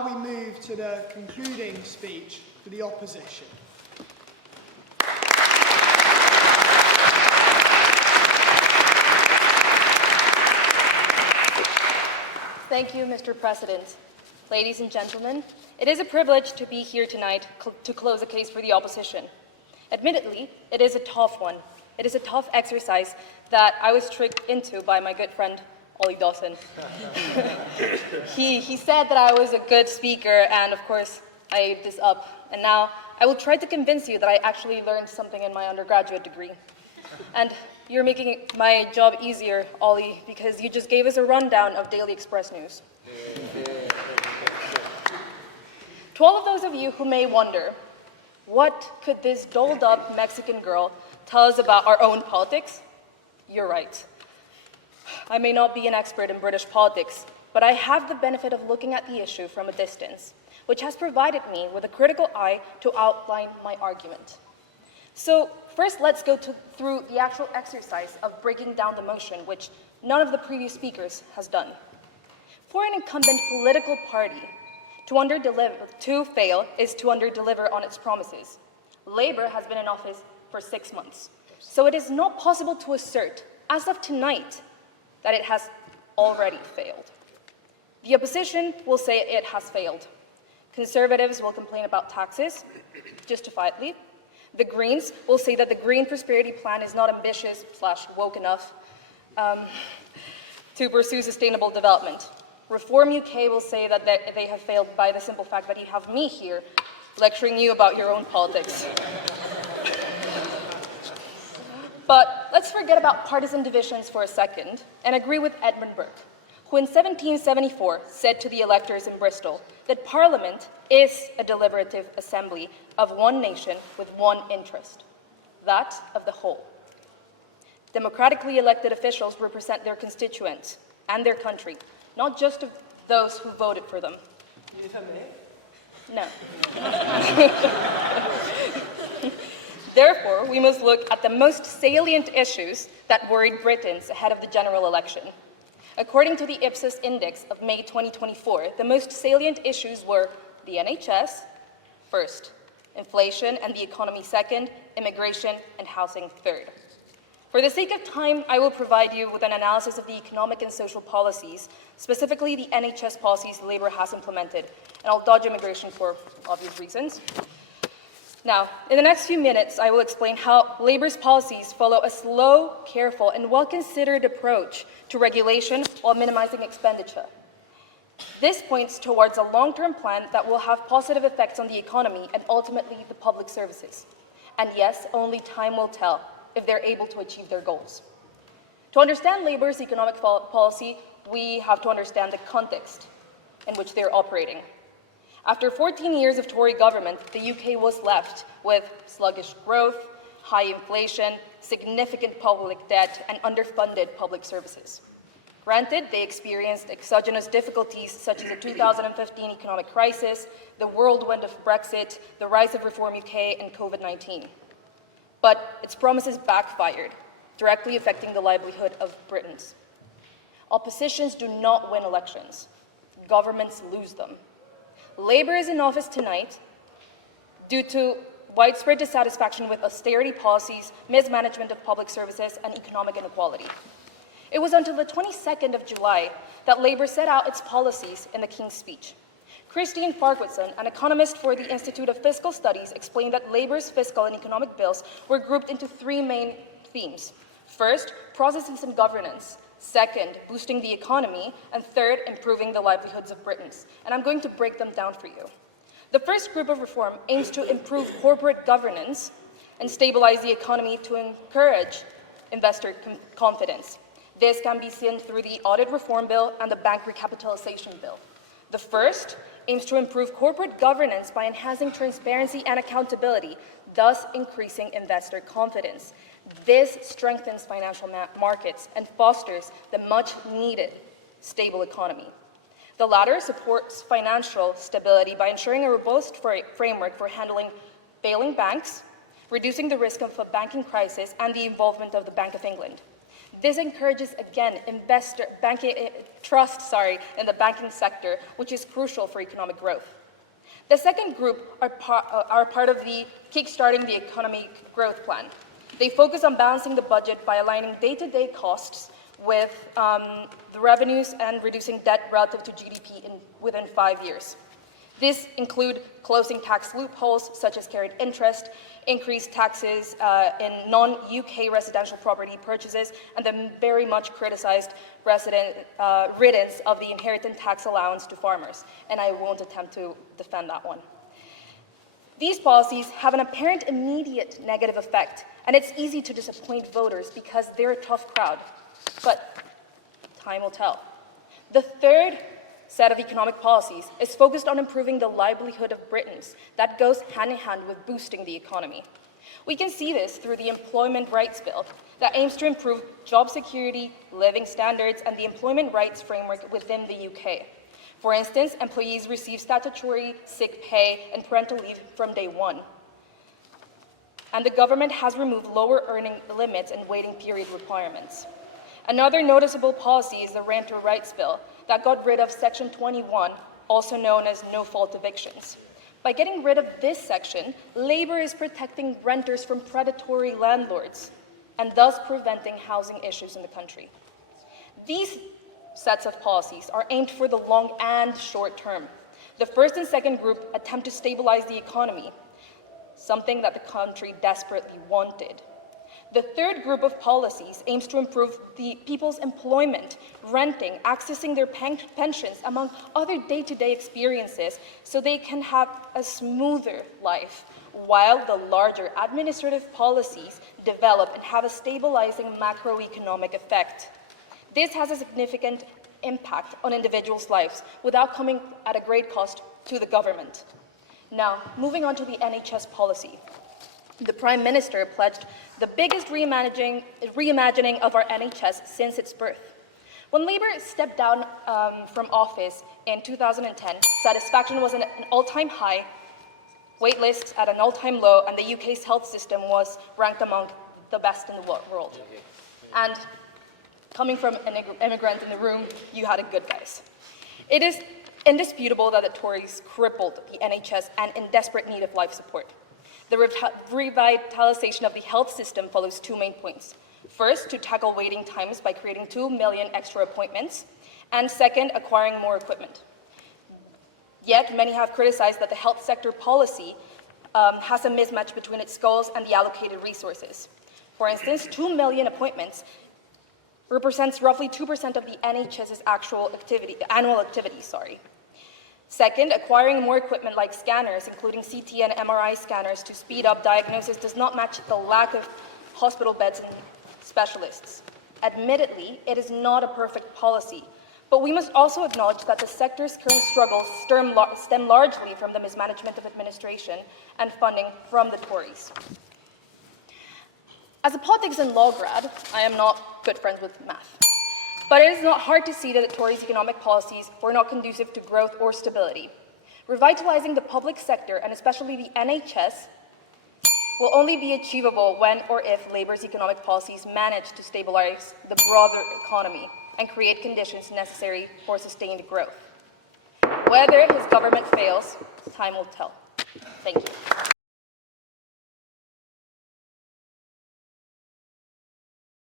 now we move to the concluding speech for the opposition. Thank you, Mr. President. Ladies and gentlemen, it is a privilege to be here tonight to close a case for the opposition. Admittedly, it is a tough one. It is a tough exercise that I was tricked into by my good friend, Ollie Dawson. He said that I was a good speaker, and of course, I ate this up. And now I will try to convince you that I actually learned something in my undergraduate degree. And you're making my job easier, Ollie, because you just gave us a rundown of Daily Express news. To all of those of you who may wonder, what could this dolled-up Mexican girl tell us about our own politics? You're right. I may not be an expert in British politics, but I have the benefit of looking at the issue from a distance, which has provided me with a critical eye to outline my argument. So first, let's go through the actual exercise of breaking down the motion, which none of the previous speakers has done. For an incumbent political party, to fail is to underdeliver on its promises. Labour has been in office for 6 months, so it is not possible to assert, as of tonight, that it has already failed. The opposition will say it has failed. Conservatives will complain about taxes, justifiably. The Greens will say that the Green Prosperity Plan is not ambitious / woke enough to pursue sustainable development. Reform UK will say that they have failed by the simple fact that you have me here lecturing you about your own politics. But let's forget about partisan divisions for a second and agree with Edmund Burke, who in 1774 said to the electors in Bristol that Parliament is a deliberative assembly of one nation with one interest, that of the whole. Democratically elected officials represent their constituents and their country, not just of those who voted for them. No. Therefore, we must look at the most salient issues that worried Britons ahead of the general election. According to the Ipsos Index of May 2024, the most salient issues were the NHS, first, inflation and the economy second, immigration and housing third. For the sake of time, I will provide you with an analysis of the economic and social policies, specifically the NHS policies Labour has implemented, and I'll dodge immigration for obvious reasons. Now, in the next few minutes, I will explain how Labour's policies follow a slow, careful, and well-considered approach to regulation while minimizing expenditure. This points towards a long-term plan that will have positive effects on the economy and ultimately the public services. And yes, only time will tell if they're able to achieve their goals. To understand Labour's economic policy, we have to understand the context in which they're operating. After 14 years of Tory government, the UK was left with sluggish growth, high inflation, significant public debt, and underfunded public services. Granted, they experienced exogenous difficulties such as the 2015 economic crisis, the whirlwind of Brexit, the rise of Reform UK, and COVID-19. But its promises backfired, directly affecting the livelihood of Britons. Oppositions do not win elections. Governments lose them. Labour is in office tonight due to widespread dissatisfaction with austerity policies, mismanagement of public services, and economic inequality. It was until the 22nd of July that Labour set out its policies in the King's Speech. Christine Farquharson, an economist for the Institute of Fiscal Studies, explained that Labour's fiscal and economic bills were grouped into 3 main themes. First, processes and governance. Second, boosting the economy. And third, improving the livelihoods of Britons. And I'm going to break them down for you. The first group of reform aims to improve corporate governance and stabilize the economy to encourage investor confidence. This can be seen through the Audit Reform Bill and the Bank Recapitalisation Bill. The first aims to improve corporate governance by enhancing transparency and accountability, thus increasing investor confidence. This strengthens financial markets and fosters the much-needed stable economy. The latter supports financial stability by ensuring a robust framework for handling failing banks, reducing the risk of a banking crisis, and the involvement of the Bank of England. This encourages, again, trust in the banking sector, which is crucial for economic growth. The second group are part of the Kickstarting the Economy Growth Plan. They focus on balancing the budget by aligning day-to-day costs with the revenues and reducing debt relative to GDP within 5 years. This include closing tax loopholes such as carried interest, increased taxes in non-UK residential property purchases, and the very much criticized riddance of the inheritance tax allowance to farmers. And I won't attempt to defend that one. These policies have an apparent immediate negative effect, and it's easy to disappoint voters because they're a tough crowd. But time will tell. The third set of economic policies is focused on improving the livelihood of Britons. That goes hand in hand with boosting the economy. We can see this through the Employment Rights Bill that aims to improve job security, living standards, and the employment rights framework within the UK. For instance, employees receive statutory sick pay and parental leave from day one. And the government has removed lower earning limits and waiting period requirements. Another noticeable policy is the Renter Rights Bill that got rid of Section 21, also known as no-fault evictions. By getting rid of this section, Labour is protecting renters from predatory landlords and thus preventing housing issues in the country. These sets of policies are aimed for the long and short term. The first and second group attempt to stabilize the economy, something that the country desperately wanted. The third group of policies aims to improve the people's employment, renting, accessing their pensions, among other day-to-day experiences, so they can have a smoother life, while the larger administrative policies develop and have a stabilizing macroeconomic effect. This has a significant impact on individuals' lives without coming at a great cost to the government. Now, moving on to the NHS policy. The Prime Minister pledged the biggest reimagining of our NHS since its birth. When Labour stepped down from office in 2010, satisfaction was at an all-time high, wait lists at an all-time low, and the UK's health system was ranked among the best in the world. And coming from an immigrant in the room, you had it good, guys. It is indisputable that the Tories crippled the NHS and in desperate need of life support. The revitalization of the health system follows two main points. First, to tackle waiting times by creating 2 million extra appointments, and second, acquiring more equipment. Yet, many have criticized that the health sector policy has a mismatch between its goals and the allocated resources. For instance, 2 million appointments represents roughly 2% of the NHS's annual activity. Second, acquiring more equipment like scanners, including CT and MRI scanners, to speed up diagnosis does not match the lack of hospital beds and specialists. Admittedly, it is not a perfect policy, but we must also acknowledge that the sector's current struggles stem largely from the mismanagement of administration and funding from the Tories. As a politics and law grad, I am not good friends with math. But it is not hard to see that the Tories' economic policies were not conducive to growth or stability. Revitalizing the public sector, and especially the NHS, will only be achievable when or if Labour's economic policies manage to stabilize the broader economy and create conditions necessary for sustained growth. Whether his government fails, time will tell. Thank you.